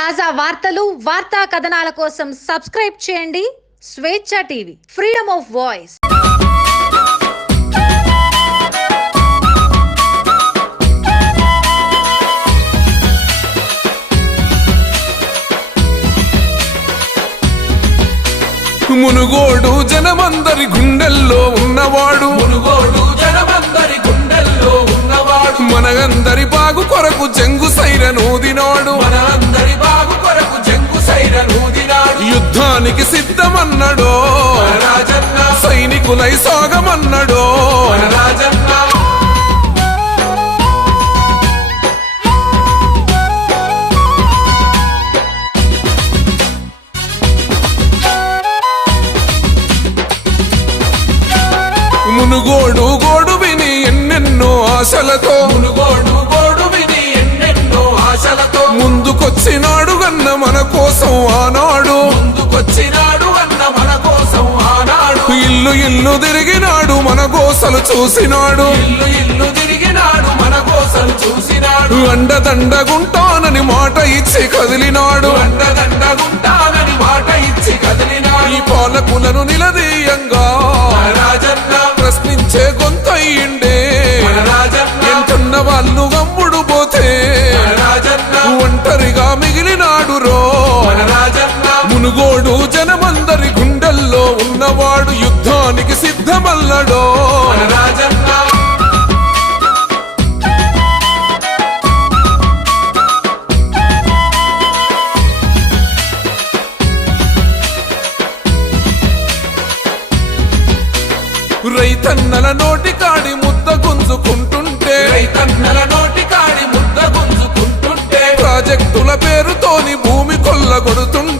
తాజా వార్తలు వార్తా కథనాల కోసం సబ్స్క్రైబ్ చేయండి. Swecha TV freedom of voice. Munugode జనమందరి గుండెల్లో ఉన్నవాడు. యుద్ధానికి సిద్ధమన్నాడో. రాజన్న సైనికులై సాగమన్నాడో. మునుగోడు గోడు విని ఎన్నెన్నో ఆశలతో మునుగోడు గోడు విని ఎన్నెన్నో ఆశలతో. ముందుకొచ్చినాడు గన్న మన కోసం ఆనాడు ఇల్లు తిరిగినాడు మన గోసలు చూసినాడు. ఇల్లు ఇల్లు తిరిగినాడు మన కోసం చూసినాడు అండదండగుంటానని మాట ఇచ్చి కదిలినాడు. అండదండగుంటానని మాట ఇచ్చి ఈ కదిలినాడు పాలకులను నిలదీయంగా యుద్ధానికి సిద్ధమల్లడో? రాజన్న. రైతన్నల నోటి కాడి ముద్ద గుంజుకుంటుంటే రైతన్నల నోటి కాడి ముద్ద గుంజుకుంటుంటే ప్రాజెక్టుల పేరుతోని భూమి కొల్లగొడుతుంటే